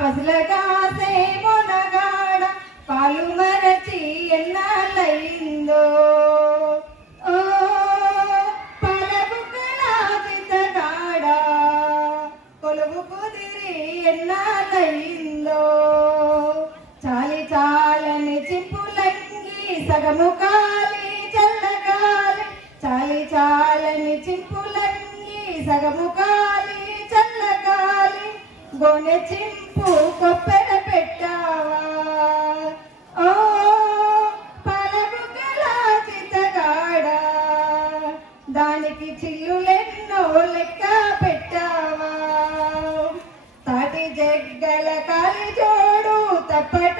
పసులగాసే మొనగాడ పాలు మరచి ఎన్నాళ్ళయిందో పాలబుక్కలాజితగాడ కొలువు కుదిరి ఎన్నాళ్ళయిందో చాలి చాలని చింపులంగి సగము కాలి చల్లగాలి చాలి చాలని చింపులంగి సగము కాలి చల్లగాలి గోనె చింపు కొప్పెర పెట్టావా ఓ పాలబుగ్గలాజితగాడ దానికి చిల్లులెన్నో లెక్క పెట్టావా తాటి జగ్గల కాలి జోడు తప్పట